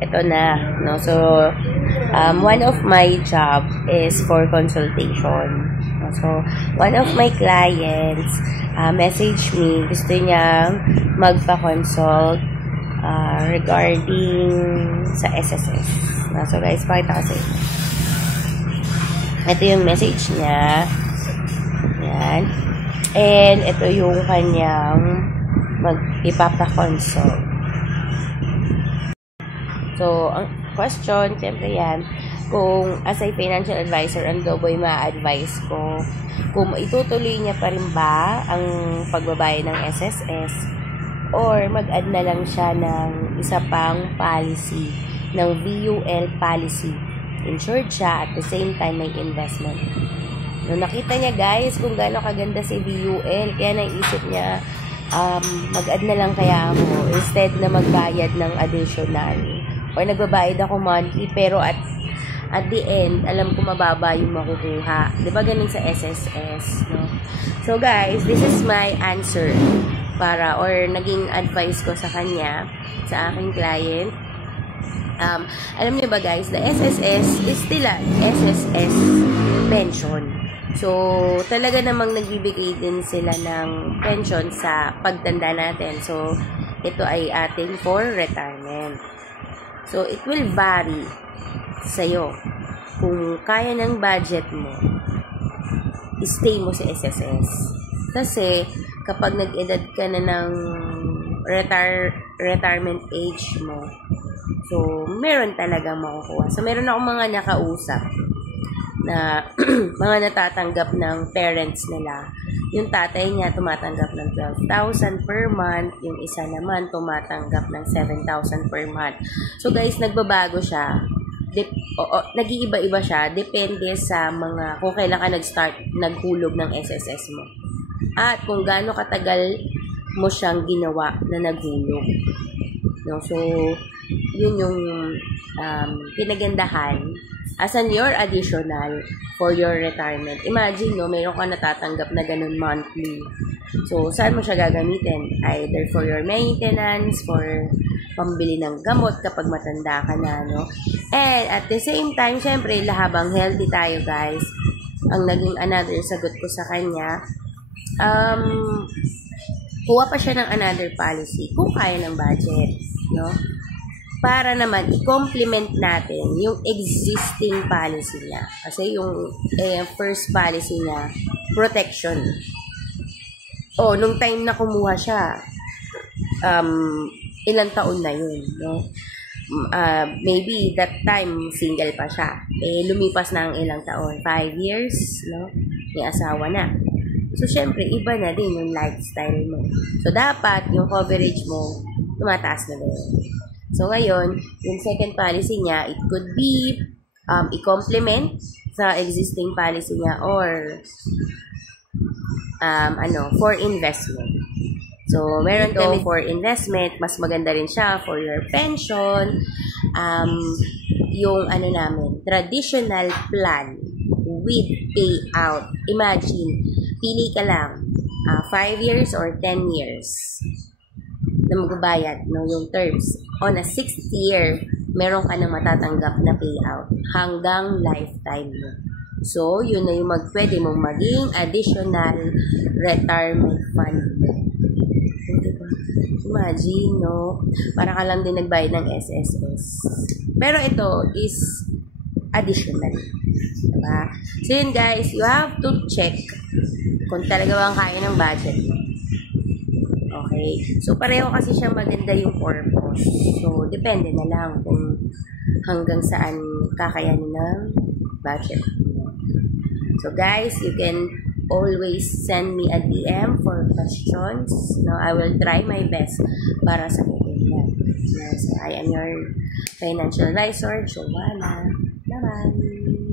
ito na, no? So, one of my job is for consultation. So, one of my clients message me, gusto niya magpa-consult regarding sa SSS. So, guys, pakita ko sa inyo. Ito yung message niya. Yan. And, ito yung kanyang ipapa-consult. So, ang question, siyempre yan, kung as a financial advisor, ang daw boy ma-advise ko, kung itutuloy niya pa rin ba ang pagbabayad ng SSS or mag-add na lang siya ng isa pang policy, ng VUL policy. Insured siya, at the same time may investment. No, nakita niya guys kung gaano kaganda si VUL, kaya naisip niya, mag-add na lang kaya ako instead na magbayad ng additional. Or nagbabayad ako monthly, pero at the end, alam ko mababa yung makukuha. Diba ganun sa SSS, no? So guys, this is my answer or naging advice ko sa kanya, sa aking client. Alam niyo ba guys, the SSS is still a SSS pension. So, talaga namang nagbibigay din sila ng pension sa pagtanda natin. So, ito ay ating for retirement. So, it will vary sa'yo. Kung kaya ng budget mo, stay mo sa SSS. Kasi, kapag nag-edad ka na ng retirement age mo, so, meron talagang makukuha. So, meron akong mga nakausap na mga natatanggap ng parents nila. Yung tatay niya tumatanggap ng 12,000 per month, yung isa naman tumatanggap ng 7,000 per month. So guys, nagbabago siya. Nag-iiba-iba siya, depende sa mga, kung kailan ka naghulog ng SSS mo. At kung gaano katagal mo siyang ginawa na naghulog. No? So, yun yung pinagandahan as an your additional for your retirement. Imagine, no, mayroon ka natatanggap na ganun monthly. So, saan mo siya gagamitin? Either for your maintenance, for pambili ng gamot kapag matanda ka na, no? And at the same time, syempre, habang healthy tayo, guys, ang naging another sagot ko sa kanya, kuha pa siya ng another policy kung kaya ng budget, no? Para naman i-complement natin yung existing policy niya. Kasi yung first policy niya, protection. Nung time na kumuha siya, ilang taon na yun, no? Maybe that time single pa siya. Lumipas na ang ilang taon, 5 years, no? May asawa na. So, syempre, iba na din yung lifestyle mo. So, dapat yung coverage mo, tumataas na din. So, ngayon, yung second policy niya, it could be i-complement sa existing policy niya or for investment. So, meron ito for investment, mas maganda rin siya for your pension, yung namin, traditional plan with payout. Imagine, pili ka lang, 5 years or 10 years na magbabayad, no, yung terms. On a 6th year, meron ka na matatanggap na payout hanggang lifetime mo. So, yun na yung pwede mong maging additional retirement fund. Diba? Imagine, no? Para ka lang din nagbayad ng SSS. Pero ito is additional. Diba? So, yun guys, you have to check kung talaga bang kaya ng budget mo. Okay? So, pareho kasi siya maganda yung purpose. So, depende na lang kung hanggang saan kakayanin ng budget. So, guys, you can always send me a DM for questions. No, I will try my best para sagutin yan. So, I am your financial advisor, Joanna. Bye-bye!